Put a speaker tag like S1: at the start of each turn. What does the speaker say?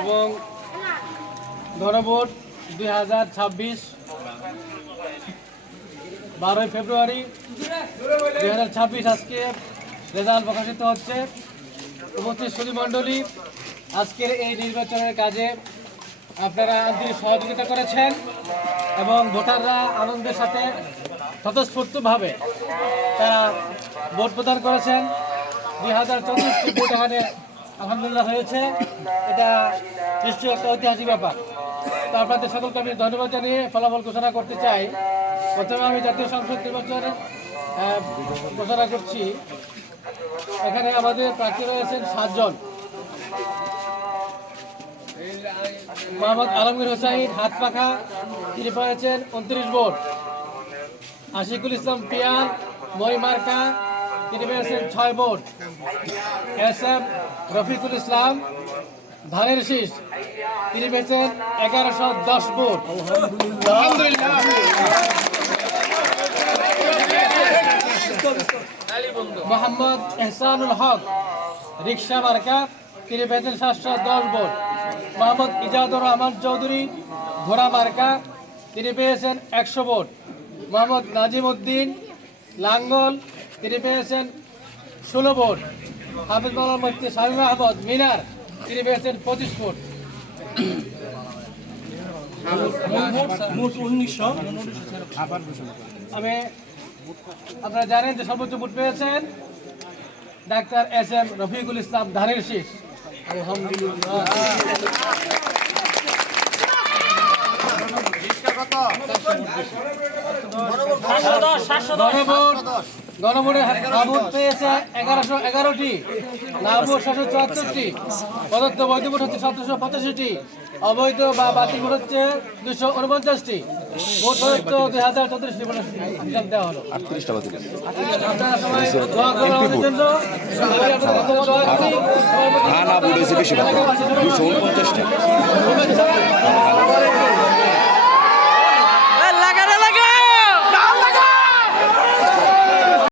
S1: এবং গণভোট দুই হাজার ছাব্বিশ, বারোই ফেব্রুয়ারি দুই হাজার ছাব্বিশ আজকে রেজাল্ট প্রকাশিত হচ্ছে। উপস্থিত সুধীমণ্ডলী আজকের এই নির্বাচনের কাজে আপনারা আন্তরিক সহযোগিতা করেছেন। এবং ভোটাররা আনন্দের সাথে স্বতঃস্ফূর্তভাবে তারা ভোট প্রদান করেছেন। দুই হাজার চৌত্রিশটি ভোট এখানে আলহামদুলিল্লাহ হয়েছে। এটা নিশ্চয়ই একটা ঐতিহাসিক ব্যাপার। তো আপনাদের সকলকে আমি ধন্যবাদ জানিয়ে ফলাফল ঘোষণা করতে চাই। প্রথমে আমি জাতীয় সংসদ নির্বাচনে ঘোষণা করছি। এখানে আমাদের প্রার্থী রয়েছেন সাতজন। মোহাম্মদ আলমগীর হোসাইন, হাত পাখা তিনি পেয়েছেন উনত্রিশ ভোট। আশিকুল ইসলাম পিয়াল মই মার্কা, তিনি পেয়েছেন ছয় vote. S M Rafiqul Islam, ধানের শীষ, তিনি পেয়েছেন এগারোশো দশ ভোট। মোহাম্মদ এহসানুল হক, রিক্সা মার্কা, তিনি পেয়েছেন সাতশো দশ ভোট। মোহাম্মদ ইজাদুর রহমান চৌধুরী, ঘোড়া মার্কা তিনি পেয়েছেন একশো ভোট। মোহাম্মদ নাজিম উদ্দিন লাঙ্গল, তিনি পেয়েছেন ষোলো ভোট। হাফিজ মাওলানা মুফতি আহমদ মিনার, তিনি পেয়েছেন পঁচিশ ভোট। আমি, আপনারা জানেন যে সর্বোচ্চ ভোট পেয়েছেন doctor S M Rafiqul Islam ধানের শীষ। আলহামদুলিল্লাহ গণভোট গণভোটের হাবুট পেয়েছে এগারোশো এগারোটি না, ভোট সাতশো চুয়াত্তরটি প্রদত্ত বৈধ ভোট হচ্ছে সতেরোশো পঁচাশিটি অবৈধ বা দুশো উনপঞ্চাশটি।